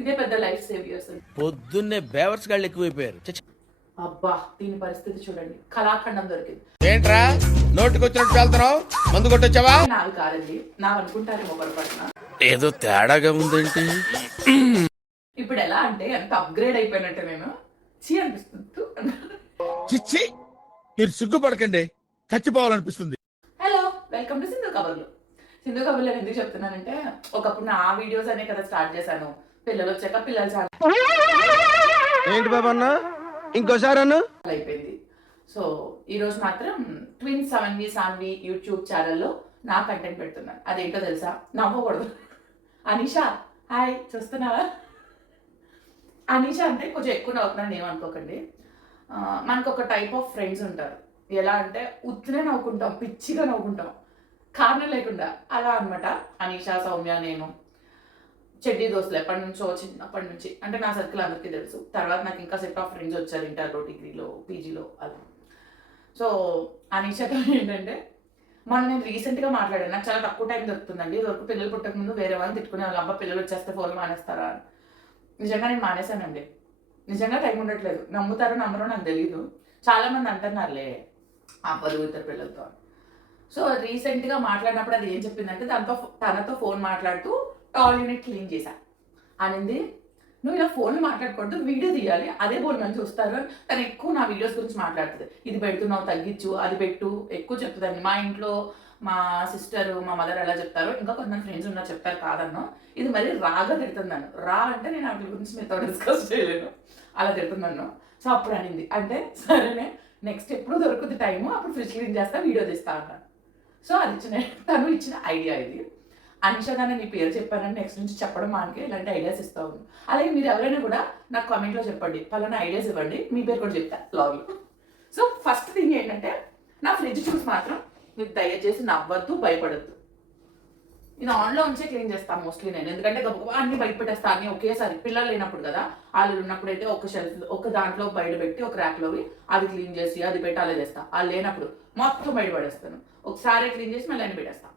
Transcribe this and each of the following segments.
ఇదే పెద్ద life saviours. పొద్దున్నే బేవర్స్ గాళ్ళు ఎక్కువైపోయారు. అబ్బా దీని పరిస్థితి చూడండి, కళాఖండం దొరికింది. ఏంట్రా నోటికొచ్చినట్టు వెళ్తున్నావు? మందు కొట్టొచ్చావా? నావి కాదండి, నావి అనుకుంటారేమో పొరపాటున. ఏదో తేడాగా ఉందేంటి? ఇప్పుడు ఎలా అంటే ఎంత అప్గ్రేడ్ అయిపోయినట్టు నేను చీ అనిపిస్తుంది. చిచ్చి, మీరు సిగ్గుపడకండి, చచ్చిపోవాలనిపిస్తుంది. హలో, వెల్కమ్ టు సింధు కబర్లు. సింధు కబర్లు ఎందుకు చెప్తున్నానంటే, ఒకప్పుడు నా వీడియోస్ అనే కదా స్టార్ట్ చేశాను. పిల్లలు వచ్చాక పిల్లలు చాలా ఏంటి బాబా అన్న, ఇంకోసారి అన్న అయిపోయింది. సో ఈ రోజు మాత్రం ట్విన్స్ సాన్వి యూట్యూబ్ ఛానల్లో నా కంటెంట్ పెడుతున్నాను. అదేంటో తెలుసా? నవ్వకూడదు. అనీషా హాయ్, చూస్తున్నావా? అనీషా అంటే కొంచెం ఎక్కువ నవ్వుతున్నాను, ఏమనుకోకండి. మనకు ఒక టైప్ ఆఫ్ ఫ్రెండ్స్ ఉంటారు. ఎలా అంటే ఉత్తినే నవ్వుకుంటాం, పిచ్చిగా నవ్వుకుంటాం, కారణం లేకుండా. అలా అనమాట అనీషా, సౌమ్య, నేను చెడ్డీ దోస్తులు ఎప్పటి నుంచో, చిన్నప్పటి నుంచి. అంటే నా సర్కిల్ అందరికీ తెలుసు. తర్వాత నాకు ఇంకా సెట్ ఆఫ్ ఫ్రెండ్స్ వచ్చారు ఇంటర్లో, డిగ్రీలో, పీజీలో అలా. సో అనీషాతో ఏంటంటే నేను రీసెంట్గా మాట్లాడాను. నాకు చాలా తక్కువ టైం దొరుకుతుందండి. ఇదివరకు పిల్లలు పుట్టక ముందు వేరే వాళ్ళని తిట్టుకునే వాళ్ళు, అబ్బా పిల్లలు వచ్చేస్తే ఫోన్లు మానేస్తారా అని. నిజంగా నేను మానేశానండి. నిజంగా టైం ఉండట్లేదు. నమ్ముతారో నమ్మరో నాకు తెలీదు. చాలామంది అంటున్నారులే అవ్వదు ఇద్దరు పిల్లలతో. సో రీసెంట్గా మాట్లాడినప్పుడు అది ఏం చెప్పిందంటే, తనతో ఫోన్ మాట్లాడుతూ టాల్ యూనిట్ క్లీన్ చేశా అనింది. నువ్వు ఇలా ఫోన్లు మాట్లాడకూడదు, వీడియో తీయాలి, అదే బోల్ మంది చూస్తారు. తను ఎక్కువ నా వీడియోస్ గురించి మాట్లాడుతుంది. ఇది పెడుతున్నావు తగ్గించు, అది పెట్టు, ఎక్కువ చెప్తుందండి. మా ఇంట్లో మా సిస్టర్, మా మదర్ ఎలా చెప్తారో, ఇంకా కొంతమంది ఫ్రెండ్స్ ఉన్నారు చెప్తారు కాదన్నో. ఇది మరీ రాగా తిడుతున్నాను. రా అంటే నేను వాటి గురించి మీతో డిస్కస్ చేయలేను, అలా తిడుతున్నాను. సో అప్పుడు అనింది, అంటే సరేనే నెక్స్ట్ ఎప్పుడు దొరుకుతుంది టైము, అప్పుడు ఫ్రిడ్జ్ క్లీన్ చేస్తా, వీడియో తీస్తా అన్నాను. సో అది తను ఇచ్చిన ఐడియా ఇది. అనీషా గానే నీ పేరు చెప్పానని నెక్స్ట్ నుంచి చెప్పడం మానికి ఇలాంటి ఐడియాస్ ఇస్తా ఉంది. అలాగే మీరు ఎవరైనా కూడా నాకు కామెంట్లో చెప్పండి, పలానా ఐడియాస్ ఇవ్వండి, మీ పేరు కూడా చెప్తా బ్లాగ్లో. సో ఫస్ట్ థింగ్ ఏంటంటే, నా ఫ్రిడ్జ్ చూసి మాత్రం మీరు దయచేసి నవ్వద్దు, భయపడద్దు. నేను ఆన్లో ఉంచే క్లీన్ చేస్తాను మోస్ట్లీ నేను. ఎందుకంటే అన్ని బయట పెట్టేస్తా, అన్ని ఒకేసారి. పిల్లలు లేనప్పుడు కదా, వాళ్ళు ఉన్నప్పుడు అయితే ఒక షెల్ఫ్, ఒక దాంట్లో బయట పెట్టి, ఒక ర్యాక్లోవి అది క్లీన్ చేసి అది పెట్టి అలా చేస్తా. వాళ్ళు లేనప్పుడు మొత్తం బయట పడేస్తాను. ఒకసారి క్లీన్ చేసి మళ్ళీ అన్ని పెట్టేస్తాను.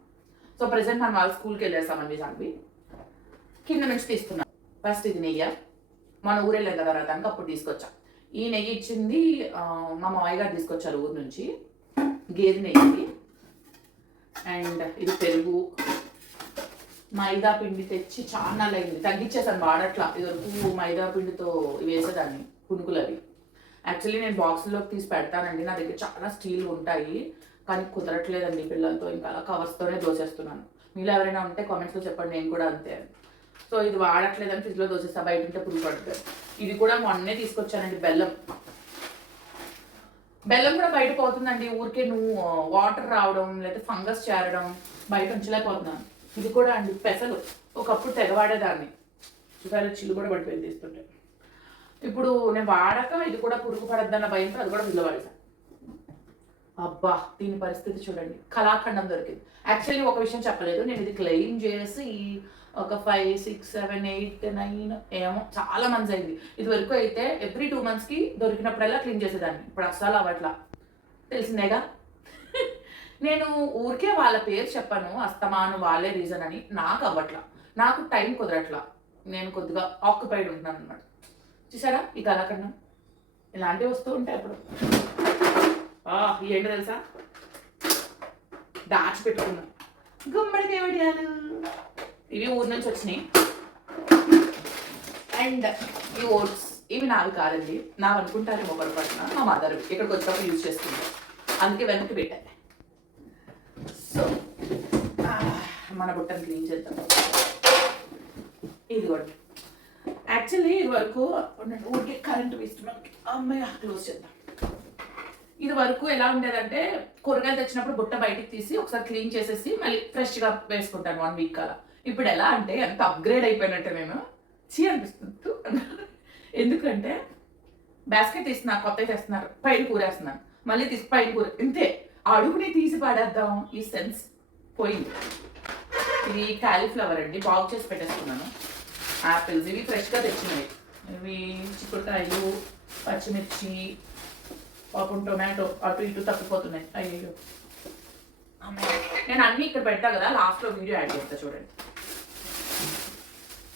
సో ప్రెసెంట్ మనం వాళ్ళ స్కూల్కి వెళ్ళేస్తామండి. సాన్వి కింద నుంచి తీసుకున్నాం. ఫస్ట్ ఇది నెయ్యి, మన ఊరు వెళ్ళాం కదా రథానికి, అప్పుడు తీసుకొచ్చా. ఈ నెయ్యి ఇచ్చింది మా మామయ్య గారు తీసుకొచ్చారు ఊరు నుంచి, గేదె నెయ్యి. అండ్ ఇది పెరుగు. మైదా పిండి తెచ్చి చాలా అయింది, తగ్గించేసాను, వాడట్లా. ఇదివరకు మైదా పిండితో వేసేదాన్ని పునుకులు అవి. యాక్చువల్లీ నేను బాక్స్లోకి తీసి పెడతానండి, నా దగ్గర చాలా స్టీల్ ఉంటాయి, కానీ కుదరట్లేదండి పిల్లలతో. ఇంకా అలా కవర్స్తోనే దోసేస్తున్నాను. మీలో ఎవరైనా ఉంటే కామెంట్స్లో చెప్పండి, నేను కూడా అంతే. సో ఇది వాడట్లేదని ఫ్రిడ్జ్లో దోసేస్తా, బయట ఉంటే పురుగు పడుతుంది. ఇది కూడా మొన్నే తీసుకొచ్చానండి, బెల్లం. బెల్లం కూడా బయట పోతుందండి, ఊరికే నువ్వు వాటర్ రావడం లేదా ఫంగస్ చేరడం, బయట ఉంచలేకపోతున్నాను. ఇది కూడా అండి పెసలు, ఒకప్పుడు తెగవాడేదాన్ని, చూసారు చిల్లు కూడా పడిపోయింది తీస్తుంటే. ఇప్పుడు నేను వాడక ఇది కూడా పురుగు పడద్దన్న భయంతో అది కూడా బిల్లు పడేసాను. అబ్బా దీని పరిస్థితి చూడండి, కళాఖండం దొరికింది. యాక్చువల్లీ ఒక విషయం చెప్పలేదు, నేను ఇది క్లీన్ చేసి ఒక 5, 6, 7, 8, 9 ఏమో చాలా మంత్స్ అయింది. ఇది వరకు అయితే ఎవ్రీ 2 monthsకి దొరికినప్పుడల్లా క్లీన్ చేసేదాన్ని. ఇప్పుడు అస్సలు అవ్వట్లా, తెలిసిందేగా. నేను ఊరికే వాళ్ళ పేరు చెప్పాను, అస్తమాను వాళ్ళే రీజన్ అని. నాకు అవ్వట్లా, నాకు టైం కుదరట్లా, నేను కొద్దిగా ఆక్యుపైడ్ ఉంటున్నాను అనమాట. చూసారా ఈ కళాఖండం, ఇలాంటివి వస్తూ ఉంటాయి అప్పుడు. ఏంటో తెలుసా, దాచిపెట్టుకున్నాను గుమ్మడికాయ వడియాలు. ఇవి ఊరి నుంచి వచ్చినాయి. అండ్ ఈ ఓట్స్, ఇవి నావి కాదండి, నావి అనుకుంటారేమో పొరపాటున. మా మదర్ ఇక్కడికి వచ్చినప్పుడు యూజ్ చేసుకుంటారు, అందుకే వెనక్కి పెట్టాను. సో మన బుట్టను క్లీన్ చేద్దాం. ఇది కూడా యాక్చువల్లీ ఇది వరకు ఊరికే కరెంట్ వేస్ట్ మనకి. అమ్మాయి క్లోజ్ చేద్దాం. ఇది వరకు ఎలా ఉండేదంటే, కూరగాయలు తెచ్చినప్పుడు బుట్ట బయటికి తీసి ఒకసారి క్లీన్ చేసేసి మళ్ళీ ఫ్రెష్గా వేసుకుంటాను 1 week అలా. ఇప్పుడు ఎలా అంటే ఎంత అప్గ్రేడ్ అయిపోయినట్టే మేము చీ అనిపిస్తుంది. ఎందుకంటే బాస్కెట్ తీస్తున్నారు, కొత్తవి తెస్తున్నారు, పైన కూరేస్తున్నాను, మళ్ళీ తీసి పైన కూర, ఇంతే. అడుగుని తీసి పడేద్దాం ఈ సెన్స్ పోయింది. ఇది కాలీఫ్లవర్ అండి, బాగు చేసి పెట్టేస్తున్నాను. యాపిల్స్ ఇవి ఫ్రెష్గా తెచ్చినవి. ఇవి చిక్కుడుకాయలు, పచ్చిమిర్చి, పాపం టొమాటో అటు ఇటు తప్పిపోతున్నాయి. అయ్యో నేను అన్నీ ఇక్కడ పెడతా కదా, లాస్ట్లో వీడియో యాడ్ చేస్తా చూడండి.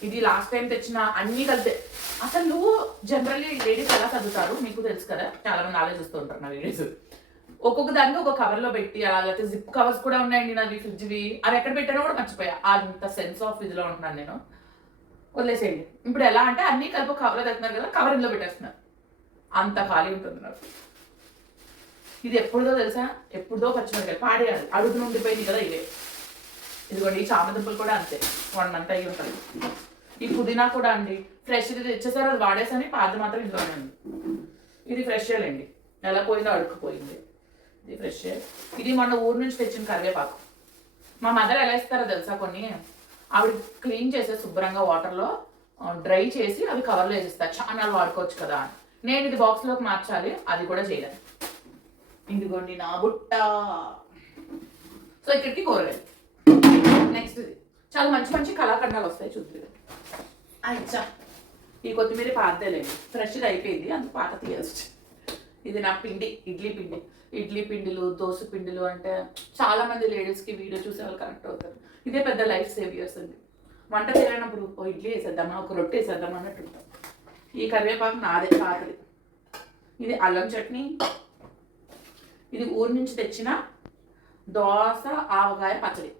ఇది లాస్ట్ టైం తెచ్చిన అన్ని కలిపే. అసలు నువ్వు జనరల్లీ లేడీస్ ఎలా చదువుతారు మీకు తెలుసు కదా, చాలా మంది ఆలోచిస్తూ ఉంటారు నా వీడియోస్. ఒక్కొక్క దానికి ఒక కవర్ లో పెట్టి అలా, లేకపోతే జిప్ కవర్స్ కూడా ఉన్నాయండి నాది ఫ్రిడ్జ్వి. అవి ఎక్కడ పెట్టానో కూడా మర్చిపోయా. అంత సెన్స్ ఆఫ్ ఇదిలో ఉంటున్నాను నేను. వదిలేసేయండి. ఇప్పుడు ఎలా అంటే అన్ని కలిపి కవర్లో తెస్తున్నారు కదా, కవర్ ఇందులో పెట్టేస్తున్నారు. అంత ఖాళీ ఉంటుంది నాకు. ఇది ఎప్పుడుదో తెలుసా, ఎప్పుడుదో పచ్చిమిరకాయ పాడేయాలి, అడుగు నుండిపోయింది కదా ఇవే. ఇదిగోండి ఈ చామదుంపలు కూడా అంతే, 1 month అయ్యి ఉంటుంది. ఈ పుదీనా కూడా అండి ఫ్రెష్, ఇది తెచ్చేసారు అది వాడేసని, పాది మాత్రం ఇంట్లోనే ఉంది. ఇది ఫ్రెష్ అండి, ఎలా పోయిందో అడుక్కుపోయింది. ఇది ఫ్రెష్. ఇది మొన్న ఊరు నుంచి తెచ్చిన కరివేపాకు. మా మదర్ ఎలా ఇస్తారో తెలుసా, కొన్ని ఆవిడ క్లీన్ చేసే శుభ్రంగా వాటర్లో డ్రై చేసి అవి కవర్లో వేసిస్తారు, చాలా వాడుకోవచ్చు కదా అని. నేను ఇది బాక్స్లోకి మార్చాలి, అది కూడా చేయలేదు. ఇదిగోండి నా బుట్ట. సో ఇక్కడికి కూరగాయలు. నెక్స్ట్ ఇది చాలా మంచి మంచి కళాఖండాలు వస్తాయి చూద్దాం. అచ్చా ఈ కొత్తిమీర పాతేలేండి, ఫ్రెష్ అయిపోయింది, అందుకు పాత తీయాల్సి. ఇది నా పిండి, ఇడ్లీ పిండి. ఇడ్లీ పిండిలు, దోశ పిండిలు అంటే చాలా మంది లేడీస్కి వీడియో చూసే వాళ్ళు కనెక్ట్ అవుతారు. ఇదే పెద్ద లైఫ్ సేవియర్స్ అండి. వంట చేయనప్పుడు ఓ ఇడ్లీ వేసేద్దామా, ఒక రొట్టె వేసేద్దామా అన్నట్టు ఉంటాం. ఈ కరివేపాకు నాదే పాతది. ఇది అల్లం చట్నీ. ఇది ఊరు నుంచి తెచ్చిన దోస ఆవకాయ పచ్చడి.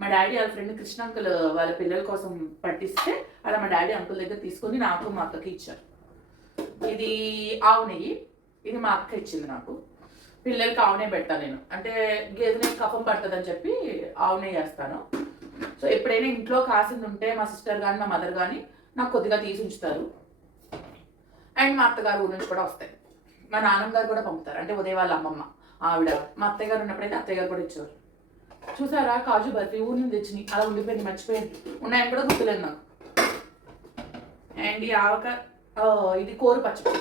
మా డాడీ వాళ్ళ ఫ్రెండ్ కృష్ణ అంకుల్ వాళ్ళ పిల్లల కోసం పట్టిస్తే అలా మా డాడీ అంకుల్ దగ్గర తీసుకొని నాకు మా అక్కకి ఇచ్చారు. ఇది ఆవు నెయ్యి. ఇది మా అక్క ఇచ్చింది నాకు. పిల్లలకి ఆవు నెయ్యి పెడతాను నేను, అంటే గేదె కఫం పడుతుందని చెప్పి ఆవు నెయ్యి వేస్తాను. సో ఎప్పుడైనా ఇంట్లో కాసింది ఉంటే మా సిస్టర్ కానీ మా మదర్ కానీ నాకు కొద్దిగా తీసి ఉంచుతారు. అండ్ మా అత్తగారు ఊరి నుంచి కూడా వస్తాయి. మా నాన్నమ్మ గారు కూడా పంపుతారు, అంటే ఉదయం వాళ్ళ అమ్మమ్మ ఆవిడ. మా అత్తయ్య గారు ఉన్నప్పుడైతే అత్తయ్య గారు కూడా ఇచ్చేవారు. చూసారా కాజు బర్ఫీ ఊరి నుంచి తెచ్చినాయి, అలా ఉండిపోయింది, మర్చిపోయింది. ఉన్నాయని కూడా గుర్తులేదు నాకు. అండ్ ఈ ఆవకాయ, ఇది కోరు పచ్చడి.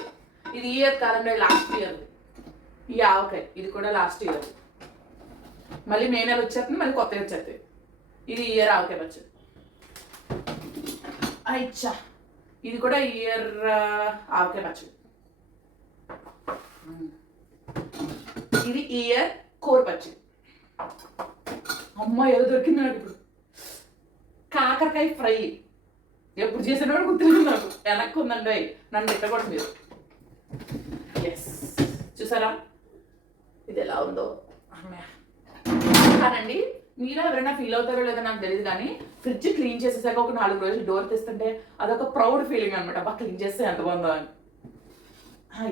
ఇది ఈ ఇయర్ కాలంలో లాస్ట్ ఇయర్. ఈ ఆవకాయ ఇది కూడా లాస్ట్ ఇయర్. మళ్ళీ మే నెల వచ్చేస్తుంది, మళ్ళీ కొత్తగా వచ్చేస్తుంది. ఇది ఈ ఇయర్ ఆవకాయ పచ్చడి. అచ్చా ఇది కూడా ఈ ఇయర్ ఆవకాయ పచ్చడి. ఇది ఈ ఇయర్ కోరు పచ్చడి. అమ్మ ఏదో దొరికింది నాకు ఇప్పుడు. కాకరకాయ ఫ్రై ఎప్పుడు చేసినా కూడా గుర్తులేదు నాకు, వెనక్కి ఉందండి, నన్ను పెట్టకూడదు మీరు. ఎస్ చూసారా ఇది ఎలా ఉందో. కానండి మీరు ఎవరైనా ఫీల్ అవుతారో లేదో నాకు తెలియదు, కానీ ఫ్రిడ్జ్ క్లీన్ చేసేసాక ఒక 4 రోజులు డోర్ తెస్తుంటే అదొక ప్రౌడ్ ఫీలింగ్ అనమాట. బాగా క్లీన్ చేస్తే ఎంత బాగుందో అని.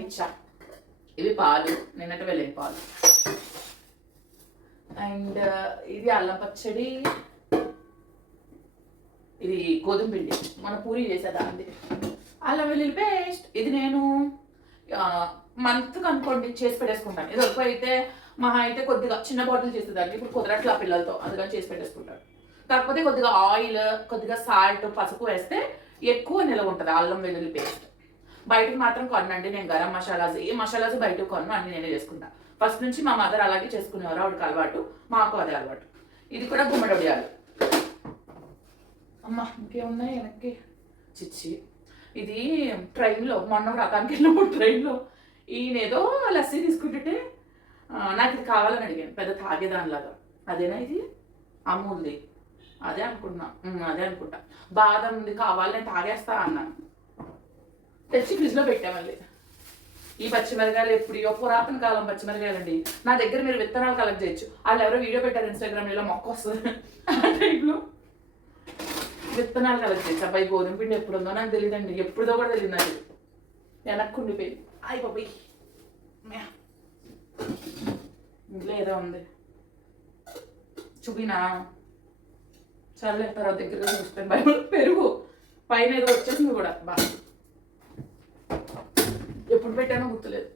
ఇచ్చా ఇవి పాలు, నిన్నటి వెళ్ళిన పాలు. అండ్ ఇది అల్లం పచ్చడి. ఇది గోధుమ పిండి, మన పూరి చేసేదాన్ని. అల్లం వెల్లుల్లి పేస్ట్. ఇది నేను మంత్కి అనుకోండి చేసి పెట్టేసుకుంటాను. ఇది ఎక్కువ అయితే మహా అయితే కొద్దిగా చిన్న బాటిల్ చేసేదాన్ని, ఇప్పుడు కుదరట్లా పిల్లలతో, అందుగా చేసి పెట్టేసుకుంటాను. కాకపోతే కొద్దిగా ఆయిల్, కొద్దిగా సాల్ట్, పసుపు వేస్తే ఎక్కువ నిలవ ఉంటుంది అల్లం వెల్లుల్లి పేస్ట్. బయటకు మాత్రం కొనండి, నేను గరం మసాలాస్ ఏ మసాలాస్ బయటకు కొను, అన్ని నేనే చేసుకుంటాను. ఫస్ట్ నుంచి మా మదర్ అలాగే చేసుకునేవారు, ఆవిడకి అలవాటు, మాకు అదే అలవాటు. ఇది కూడా గుమ్మడొడియాలు. అమ్మ ఇంకేమున్నాయి వెనక్కి చిచ్చి. ఇది ట్రైన్లో మొన్న వ్రతానికి వెళ్ళినప్పుడు ట్రైన్లో ఈయనేదో లస్సీ తీసుకుంటుంటే నాకు ఇది కావాలని అడిగాను, పెద్ద తాగేదానిలాగా. అదేనా ఇది అమూల్ది? అదే అనుకుంటున్నా, అదే అనుకుంటా. బాదంది కావాలి, నేను తాగేస్తా అన్నాను. తెచ్చి ఫ్రిడ్జ్లో పెట్టా. మళ్ళీ ఈ పచ్చిమిరకాయలు ఎప్పుడో పురాతన కాలం పచ్చిమిరకాయలండి. నా దగ్గర మీరు విత్తనాలు కలెక్ట్ చేయొచ్చు. వాళ్ళు ఎవరో వీడియో పెట్టారు ఇన్స్టాగ్రామ్లో, ఇలా మొక్క వస్తుంది ఆ టైంలో విత్తనాలు కలెక్ట్ చేయొచ్చు. అబ్బాయి గోధుమ పిండి ఎప్పుడు ఉందో నాకు తెలియదండి, ఎప్పుడుదో కూడా తెలియదు నాకు. వెనక్కి ఉండిపోయింది. అయ్యి బాబాయ్ ఇంట్లో ఏదో ఉంది చూపినా చల్లే, తర్వాత దగ్గరగా చూస్తాను. భయం. పెరుగు పైన ఏదో వచ్చేసింది కూడా, బాగా ఎప్పుడు పెట్టానో గుర్తులేదు.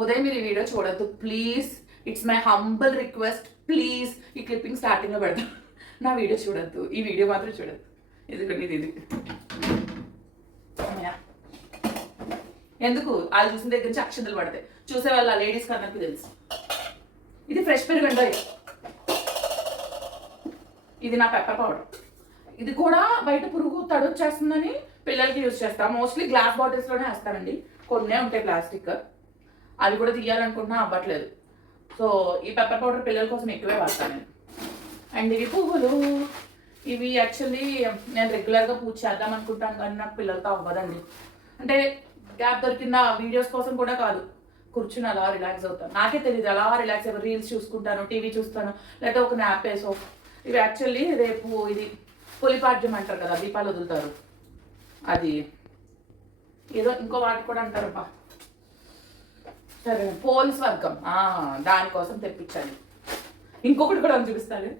ఉదయం మీరు ఈ వీడియో చూడద్దు please, it's my humble request please. ఈ క్లిప్పింగ్ స్టార్టింగ్లో పెడతాను, నా వీడియో చూడద్దు, ఈ వీడియో మాత్రం చూడద్దు. ఇది ఎందుకు వాళ్ళు చూసిన దగ్గర నుంచి అక్షంతలు పడతాయి, చూసే వాళ్ళ లేడీస్కి అందరికీ తెలుసు. ఇది ఫ్రెష్ పెరుగు అండి. ఇది నా పెప్పర్ పౌడర్. ఇది కూడా బయట పురుగు తడొచ్చేస్తుందని పిల్లలకి యూజ్ చేస్తాం. మోస్ట్లీ గ్లాస్ బాటిల్స్లోనే వేస్తానండి, కొన్నే ఉంటాయి ప్లాస్టిక్, అది కూడా తీయాలనుకుంటున్నా అవ్వట్లేదు. సో ఈ పెప్పర్ పౌడర్ పిల్లల కోసం ఎక్కువే వాడతాను నేను. అండ్ ఇవి పువ్వులు. ఇవి యాక్చువల్లీ నేను రెగ్యులర్గా పూజ చేద్దాం అనుకుంటాను కానీ నాకు పిల్లలతో అవ్వదండి. అంటే గ్యాప్ దొరికిందా వీడియోస్ కోసం కూడా కాదు, కూర్చుని అలా రిలాక్స్ అవుతాను. నాకే తెలియదు అలా రిలాక్స్ అయిపోయి రీల్స్ చూసుకుంటాను, టీవీ చూస్తాను, లేదా ఒక న్యాప్ వేసో. ఇవి యాక్చువల్లీ రేపు ఇది పులిపాడ్యం అంటారు కదా, దీపాలు వదులుతారు, అది ఏదో ఇంకో వాటి కూడా అంటారబ్బా, సరే పోలీస్ వర్గం దానికోసం తెప్పించాలి. ఇంకొకటి కూడా చూపిస్తాను.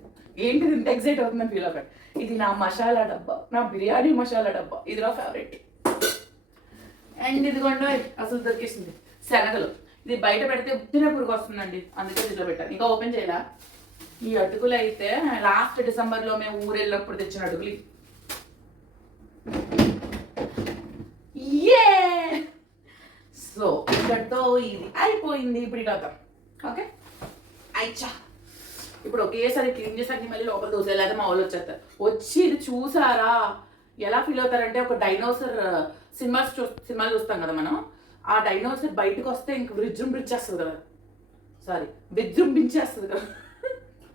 ఏంటిది ఇంత ఎగ్జైట్ అవుతుందని ఫీల్ అవ్వకండి. ఇది నా మసాలా డబ్బా, నా బిర్యానీ మసాలా డబ్బా, ఇది నా ఫేవరెట్. అండ్ ఇదిగోండి అసలు దొరికేసింది శనగలు. ఇది బయట పెడితే ఉత్తిన పురుగు వస్తుందండి, అందుకే దీంట్లో పెట్టాను. ఇంకా ఓపెన్ చేయాలా? ఈ అటుకులు అయితే లాస్ట్ డిసెంబర్లో మేము ఊరు వెళ్ళినప్పుడు తెచ్చిన అటుకులు. సో ఇక్కడితో ఇది అయిపోయింది. ఇప్పుడు ఇలా ఓకే అయిచా. ఇప్పుడు ఒకేసారి క్లీన్ చేసాక మళ్ళీ లోపల దోసేలాగా మా వాళ్ళు వచ్చేస్తారు. వచ్చి ఇది చూసారా ఎలా ఫీల్ అవుతారంటే, ఒక డైనోసర్ సినిమాలు చూస్తాం కదా మనం, ఆ డైనోసర్ బయటకు వస్తే ఇంక విజృంభించేస్తుంది కదా, విజృంభించేస్తుంది కదా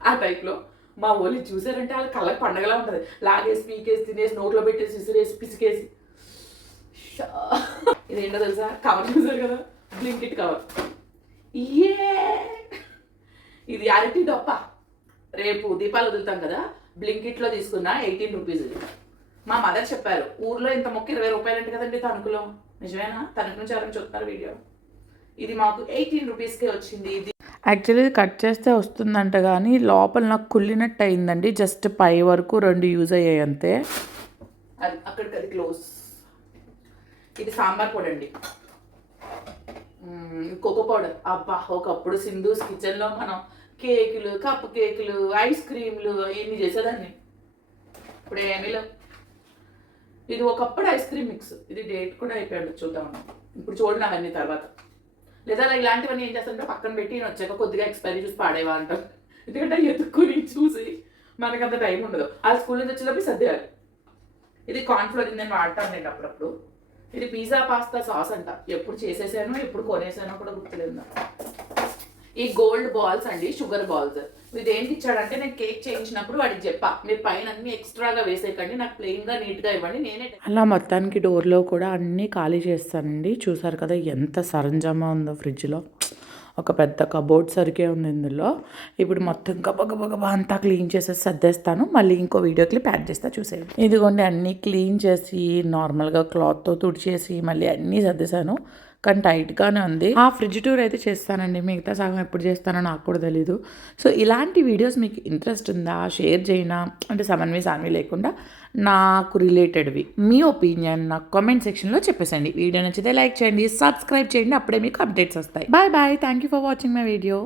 ఆ టైప్లో మా వాళ్ళు చూసారంటే వాళ్ళ కళ్ళకి పండగలా ఉంటుంది. లాగేసి పీకేసి తినేసి నోట్లో పెట్టేసి విసిరేసి పిసికేసి. ఇదేంటో తెలుసా, కవర్ చూసారు కదా, బ్లింకిట్ కవర్. ఇది అరటి డొప్ప. రేపు దీపాలు వదులుతాం కదా, బ్లింకిట్లో తీసుకున్న 18 రూపీస్. మా మదర్ చెప్పారు ఊర్లో ఇంత మొక్క 20 రూపాయలు అంటే కదండి తణుకులో. నిజమేనా? తణుకు నుంచి ఎవరైనా చూస్తారు వీడియో. ఇది మాకు 18 రూపీస్కే వచ్చింది. ఇది యాక్చువల్లీ ఇది కట్ చేస్తే వస్తుందంట, కానీ లోపల నాకు కుళ్ళినట్టు అయిందండి. జస్ట్ పై వరకు 2 యూజ్ అయ్యాయి అంతే. అది అక్కడికి అది క్లోజ్. ఇది సాంబార్ పొడి అండి, కోకో పౌడర్. అబ్బా ఒకప్పుడు సింధూస్ కిచెన్లో మనం కేకులు, కప్ కేకులు, ఐస్ క్రీమ్లు ఇవన్నీ చేసేదాన్ని. ఇప్పుడు ఏమీ లేవు. ఇది ఒకప్పుడు ఐస్ క్రీమ్ మిక్స్. ఇది డేట్ కూడా అయిపోయాడు, చూద్దామన్నా. ఇప్పుడు చూడండి అవన్నీ తర్వాత. లేదా ఇలాంటివన్నీ ఏం చేస్తారంటే పక్కన పెట్టి నేను వచ్చాక కొద్దిగా ఎక్స్పైరీ చూసి పాడేవా అంటారు. ఎందుకంటే ఎత్తుక్కుని చూసి మనకు అంత టైం ఉండదు. ఆ స్కూల్ నుంచి వచ్చేటప్పుడు సర్దేయాలి. ఇది కార్న్ఫ్లోర్ నేను వాడతాను నేను అప్పుడప్పుడు. ఇది పిజ్జా పాస్తా సాస్ అంట. ఎప్పుడు చేసేసానో ఎప్పుడు కొనేసానో కూడా గుర్తులేదు. ఈ గోల్డ్ బాల్స్ అండి, షుగర్ బాల్స్. ఇది ఏంటి ఇచ్చాడంటే, నేను కేక్ చేయించినప్పుడు వాడికి చెప్పా, మీరు పైన అన్ని ఎక్స్ట్రాగా వేసేయకండి, నాకు ప్లెయిన్గా నీట్గా ఇవ్వండి, నేనే. అలా మొత్తానికి డోర్లో కూడా అన్నీ ఖాళీ చేస్తానండి. చూసారు కదా ఎంత సరంజామా ఉందో ఫ్రిడ్జ్లో. ఒక పెద్ద కబోర్డ్ సరికే ఉంది ఇందులో. ఇప్పుడు మొత్తం గబగబా అంతా క్లీన్ చేసేసి సర్దేస్తాను. మళ్ళీ ఇంకో వీడియో క్లిప్ యాడ్ చేస్తా చూసేయండి. ఇదిగోండి అన్నీ క్లీన్ చేసి నార్మల్గా క్లాత్తో తుడిచేసి మళ్ళీ అన్నీ సర్దేశాను. కానీ టైట్గానే ఉంది. ఆ ఫ్రిడ్జ్ టూర్ అయితే చేస్తానండి, మిగతా సగం ఎప్పుడు చేస్తానో నాకు కూడా తెలీదు. సో ఇలాంటి వీడియోస్ మీకు ఇంట్రెస్ట్ ఉందా, షేర్ చేయనా, అంటే సాన్వి లేకుండా నాకు రిలేటెడ్వి మీ ఒపీనియన్ నాకు కామెంట్ సెక్షన్లో చెప్పేసండి. వీడియో నచ్చితే లైక్ చేయండి, సబ్స్క్రైబ్ చేయండి, అప్పుడే మీకు అప్డేట్స్ వస్తాయి. Bye thank you for watching my video.